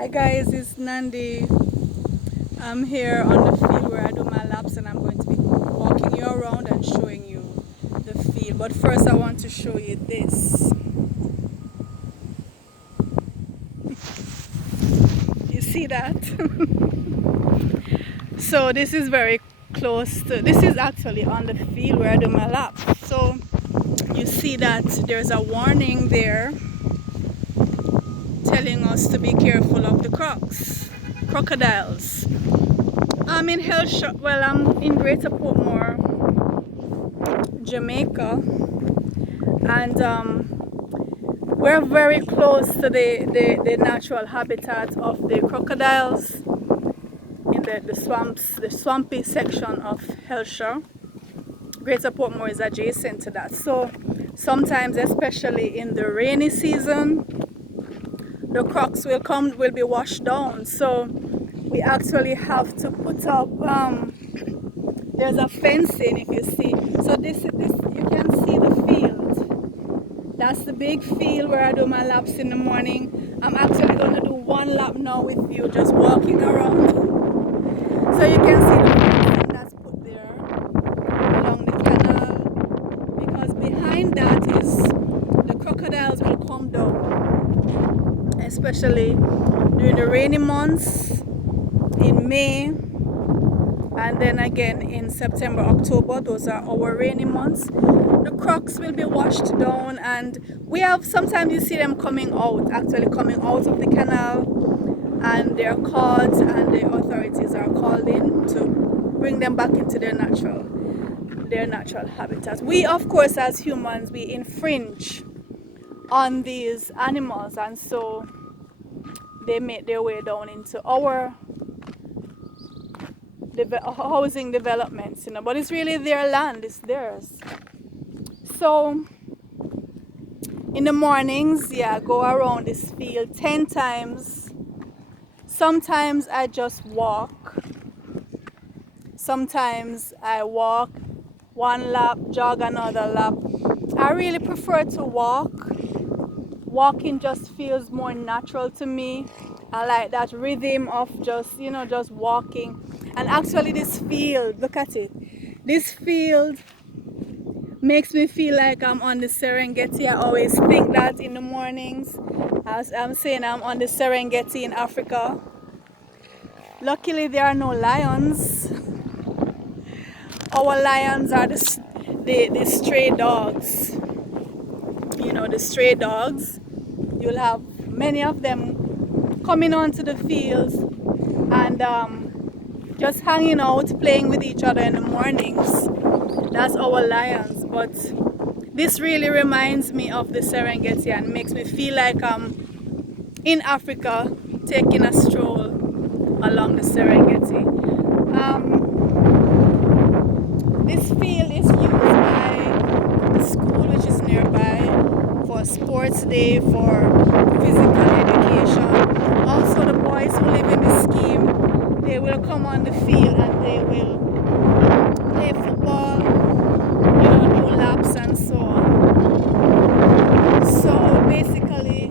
Hi guys, it's Nandi. I'm here on the field where I do my laps and I'm going to be walking you around and showing you the field. But first I want to show you this. You see that? So this is very close to, this is actually on the field where I do my laps. So you see that there's a warning there telling us to be careful of the crocodiles. I'm in I'm in Greater Portmore, Jamaica, and we're very close to the natural habitat of the crocodiles in the swampy section of Hellshire. Greater Portmore is adjacent to that. So sometimes, especially in the rainy season, the crocs will be washed down. So we actually have to put up there's a fencing, if you see. So this you can see the field. That's the big field where I do my laps in the morning. I'm actually going to do one lap now with you, just walking around. So you can see the fencing that's put there along the canal, because behind that is the crocodiles will come down, especially during the rainy months in May, and then again in September, October. Those are our rainy months. The crocs will be washed down, and sometimes you see them actually coming out of the canal, and they're caught and the authorities are called in to bring them back into their natural habitat. We, of course, as humans, we infringe on these animals, and so they make their way down into our housing developments, but it's really their land, it's theirs. So in the mornings, I go around this field 10 times. Sometimes I just walk. Sometimes I walk one lap, jog another lap. I really prefer to walk. Walking just feels more natural to me. I like that rhythm of just walking. And actually this field, look at it. This field makes me feel like I'm on the Serengeti. I always think that in the mornings. As I'm saying, I'm on the Serengeti in Africa. Luckily there are no lions. Our lions are the stray dogs. The stray dogs. You'll have many of them coming onto the fields and just hanging out, playing with each other in the mornings. That's our lions. But this really reminds me of the Serengeti and makes me feel like I'm in Africa taking a stroll along the Serengeti. This field is used by the school, which is nearby, for sports day, for physical education. Also the boys who live in the scheme, they will come on the field and they will play football, do laps and so on. So basically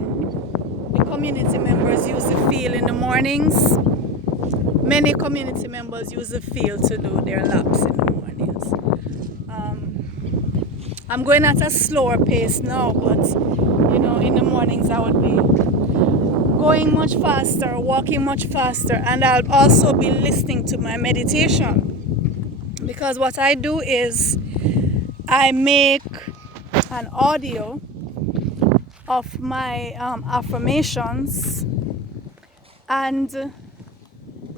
the community members use the field in the mornings. Many community members use the field to do their laps in the mornings. I'm going at a slower pace now, but in the mornings I would be going much faster, walking much faster, and I'll also be listening to my meditation, because what I do is I make an audio of my affirmations, and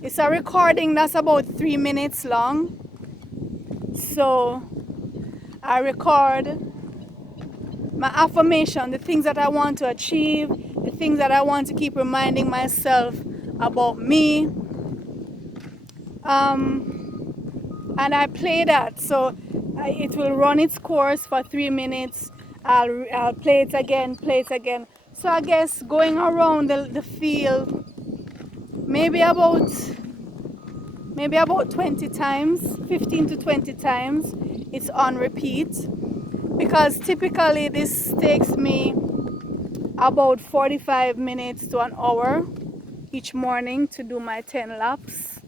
it's a recording that's about 3 minutes long. So I record my affirmation, the things that I want to achieve, the things that I want to keep reminding myself about me. And I play that. So it will run its course for 3 minutes. I'll play it again. So I guess going around the field maybe about 20 times, 15 to 20 times. It's on repeat, because typically this takes me about 45 minutes to an hour each morning to do my 10 laps.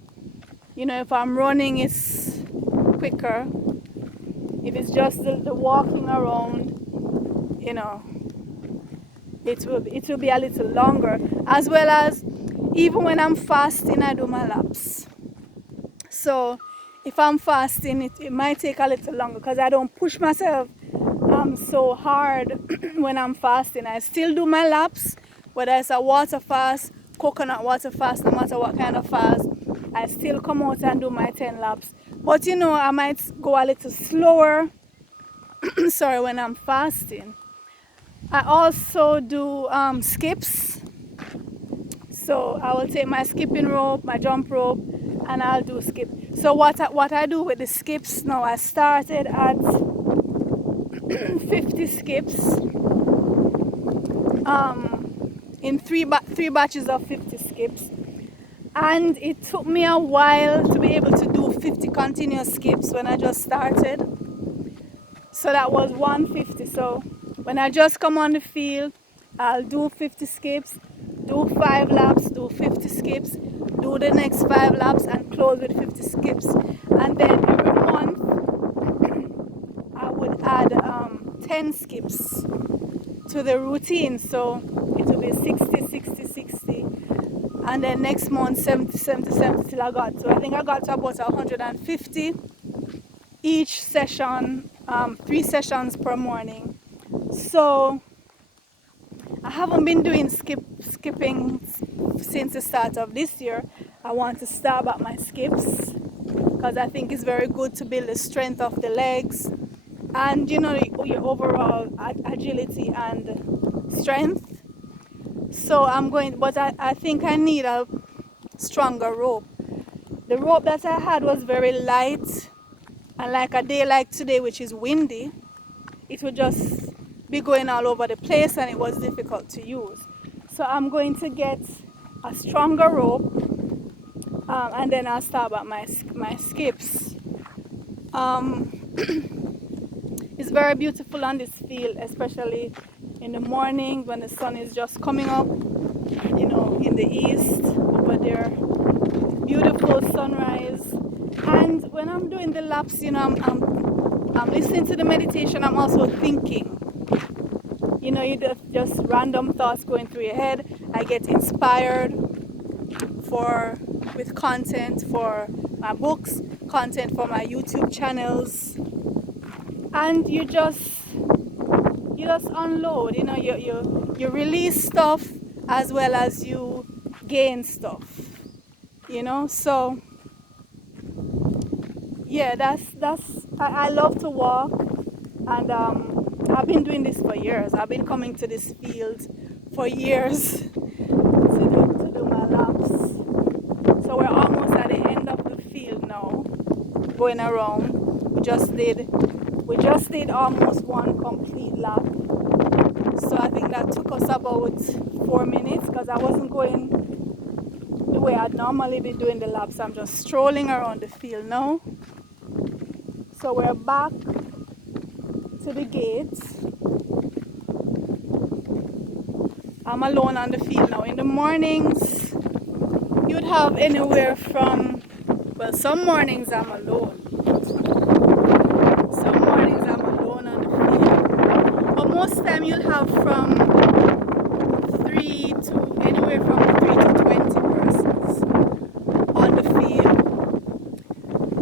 You know, if I'm running, it's quicker. If it's just the walking around, you know, it will be a little longer. As well as even when I'm fasting, I do my laps. So if I'm fasting, it might take a little longer because I don't push myself so hard when I'm fasting. I still do my laps, whether it's a water fast, coconut water fast, no matter what kind of fast, I still come out and do my 10 laps. But you know, I might go a little slower sorry, when I'm fasting. I also do skips. So I will take my skipping rope, my jump rope, and I'll do skip. So what I do with the skips now, I started at 50 skips in three batches of 50 skips. And it took me a while to be able to do 50 continuous skips when I just started. So that was 150. So when I just come on the field, I'll do 50 skips, do 5 laps, do 50 skips, do the next 5 laps and close with 50 skips. And then every month I would add 10 skips to the routine. So it will be 60, 60, 60. And then next month 70, 70, 70 till I got to, I think I got to about 150 each session, 3 sessions per morning. So I haven't been doing skipping since the start of this year. I want to start back my skips because I think it's very good to build the strength of the legs and, you know, your overall agility and strength. So I'm going, but I think I need a stronger rope. The rope that I had was very light, and like a day like today, which is windy, it would just be going all over the place and it was difficult to use. So I'm going to get a stronger rope and then I'll start about my skips. It's very beautiful on this field, especially in the morning when the sun is just coming up, you know, in the east over there. Beautiful sunrise. And when I'm doing the laps, you know, I'm listening to the meditation, I'm also thinking. You know, you just random thoughts going through your head. I get inspired with content for my books, content for my YouTube channels. And you just unload, you know, you release stuff as well as you gain stuff, you know. So yeah, I love to walk, and I've been doing this for years. I've been coming to this field for years to do my laps. So we're almost at the end of the field now, going around. We just did almost one complete lap. So I think that took us about 4 minutes because I wasn't going the way I'd normally be doing the laps. I'm just strolling around the field now. So we're back to the gates. I'm alone on the field now. In the mornings, you'd have anywhere from, well, some mornings I'm alone. Some mornings I'm alone on the field. But most time you'll have from 3 to 20 persons on the field.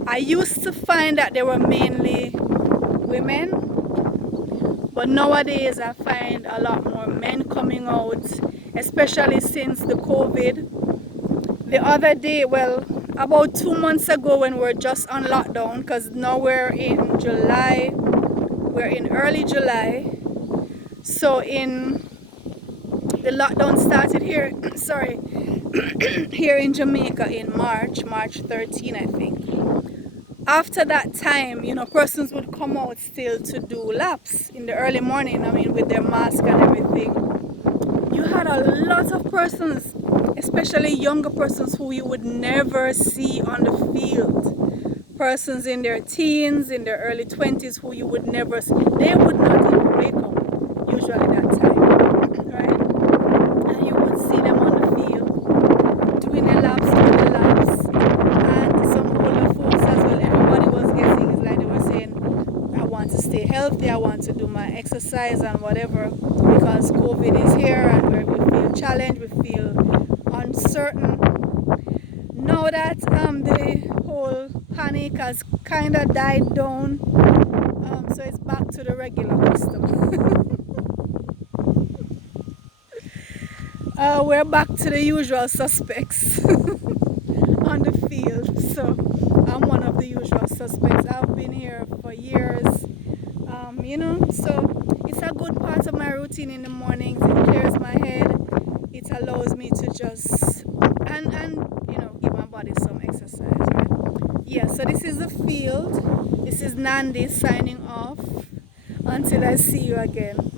I used to find that they were mainly women, but nowadays I find a lot more men coming out, especially since the COVID. The other day, well, about 2 months ago when we're just on lockdown, because now we're in early July. So the lockdown started here, here in Jamaica in March 13, I think. After that time, you know, persons would come out still to do laps in the early morning, I mean, with their mask and everything. You had a lot of persons, especially younger persons who you would never see on the field. Persons in their teens, in their early 20s who you would never see. They would not even wake up, usually that time, right? And you would see them on the field. want to do my exercise and whatever, because COVID is here and we feel challenged, we feel uncertain. Now that the whole panic has kind of died down, so it's back to the regular custom. We're back to the usual suspects on the field. So I'm one of the usual suspects. I've been here for years, so it's a good part of my routine in the mornings. It clears my head. It allows me to just and give my body some exercise, right? Yeah, so this is the field. This is Nandi signing off until I see you again.